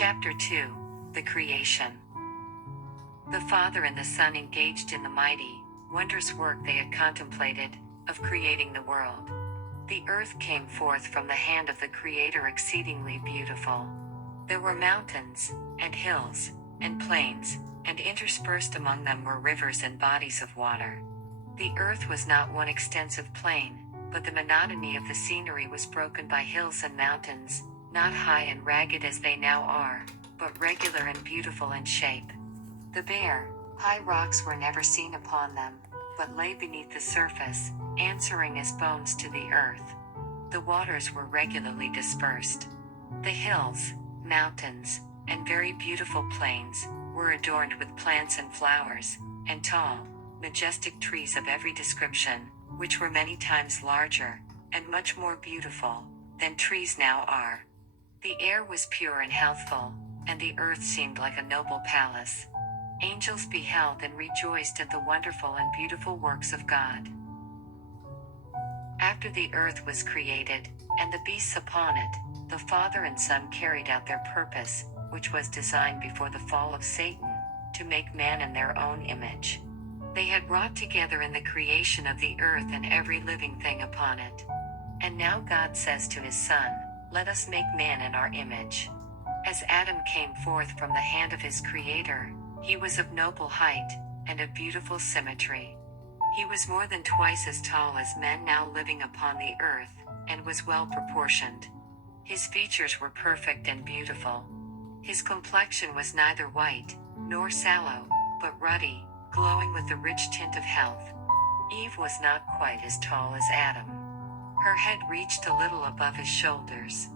Chapter 2. The Creation. The Father and the Son engaged in the mighty, wondrous work they had contemplated, of creating the world. The earth came forth from the hand of the Creator exceedingly beautiful. There were mountains, and hills, and plains, and interspersed among them were rivers and bodies of water. The earth was not one extensive plain, but the monotony of the scenery was broken by hills and mountains, not high and ragged as they now are, but regular and beautiful in shape. The bare, high rocks were never seen upon them, but lay beneath the surface, answering as bones to the earth. The waters were regularly dispersed. The hills, mountains, and very beautiful plains, were adorned with plants and flowers, and tall, majestic trees of every description, which were many times larger, and much more beautiful, than trees now are. The air was pure and healthful, and the earth seemed like a noble palace. Angels beheld and rejoiced at the wonderful and beautiful works of God. After the earth was created, and the beasts upon it, the Father and Son carried out their purpose, which was designed before the fall of Satan, to make man in their own image. They had wrought together in the creation of the earth and every living thing upon it. And now God says to his Son, "Let us make man in our image." As Adam came forth from the hand of his Creator, he was of noble height, and of beautiful symmetry. He was more than twice as tall as men now living upon the earth, and was well proportioned. His features were perfect and beautiful. His complexion was neither white, nor sallow, but ruddy, glowing with the rich tint of health. Eve was not quite as tall as Adam. Her head reached a little above his shoulders.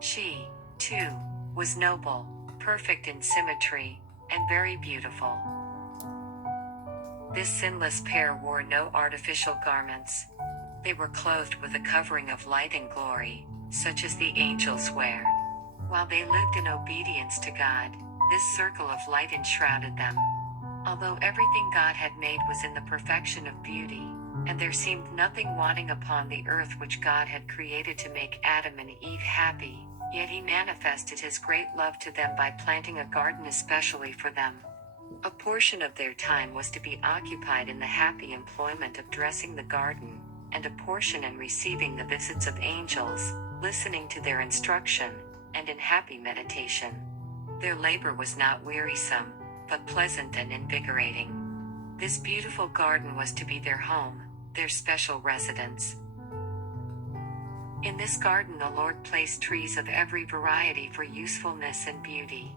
She, too, was noble, perfect in symmetry, and very beautiful. This sinless pair wore no artificial garments. They were clothed with a covering of light and glory, such as the angels wear. While they lived in obedience to God, this circle of light enshrouded them. Although everything God had made was in the perfection of beauty, and there seemed nothing wanting upon the earth which God had created to make Adam and Eve happy, yet he manifested his great love to them by planting a garden especially for them. A portion of their time was to be occupied in the happy employment of dressing the garden, and a portion in receiving the visits of angels, listening to their instruction, and in happy meditation. Their labor was not wearisome, but pleasant and invigorating. This beautiful garden was to be their home, their special residence. In this garden the Lord placed trees of every variety for usefulness and beauty.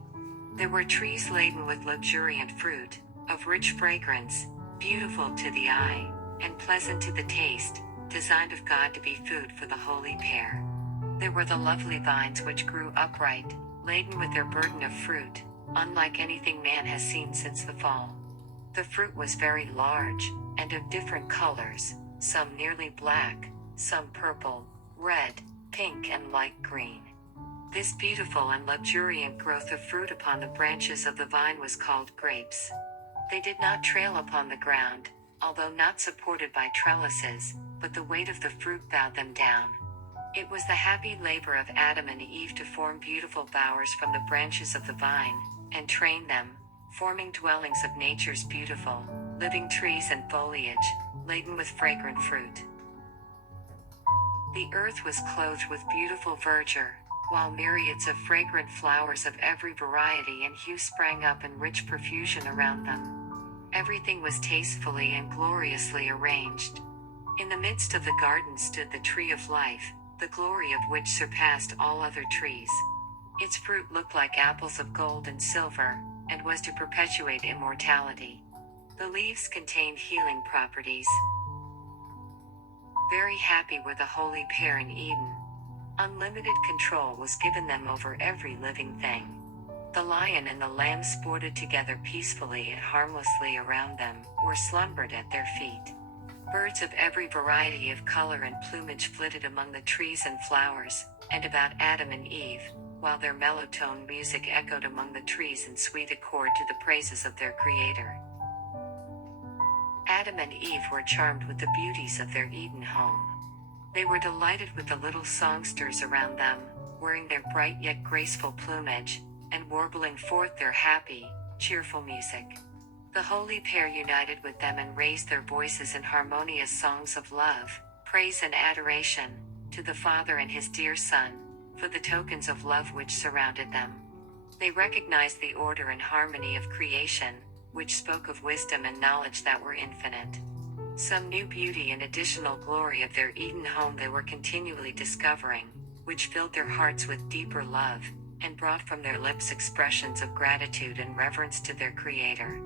There were trees laden with luxuriant fruit, of rich fragrance, beautiful to the eye, and pleasant to the taste, designed of God to be food for the holy pair. There were the lovely vines which grew upright, laden with their burden of fruit, unlike anything man has seen since the fall. The fruit was very large, and of different colors, some nearly black, some purple, red, pink and light green. This beautiful and luxuriant growth of fruit upon the branches of the vine was called grapes. They did not trail upon the ground, although not supported by trellises, but the weight of the fruit bowed them down. It was the happy labor of Adam and Eve to form beautiful bowers from the branches of the vine, and train them, forming dwellings of nature's beautiful, living trees and foliage, laden with fragrant fruit. The earth was clothed with beautiful verdure, while myriads of fragrant flowers of every variety and hue sprang up in rich profusion around them. Everything was tastefully and gloriously arranged. In the midst of the garden stood the tree of life, the glory of which surpassed all other trees. Its fruit looked like apples of gold and silver, and was to perpetuate immortality. The leaves contained healing properties. Very happy were the holy pair in Eden. Unlimited control was given them over every living thing. The lion and the lamb sported together peacefully and harmlessly around them, or slumbered at their feet. Birds of every variety of color and plumage flitted among the trees and flowers, and about Adam and Eve, while their mellow-toned music echoed among the trees in sweet accord to the praises of their Creator. Adam and Eve were charmed with the beauties of their Eden home. They were delighted with the little songsters around them, wearing their bright yet graceful plumage, and warbling forth their happy, cheerful music. The holy pair united with them and raised their voices in harmonious songs of love, praise and adoration, to the Father and his dear Son, for the tokens of love which surrounded them. They recognized the order and harmony of creation, which spoke of wisdom and knowledge that were infinite. Some new beauty and additional glory of their Eden home they were continually discovering, which filled their hearts with deeper love, and brought from their lips expressions of gratitude and reverence to their Creator.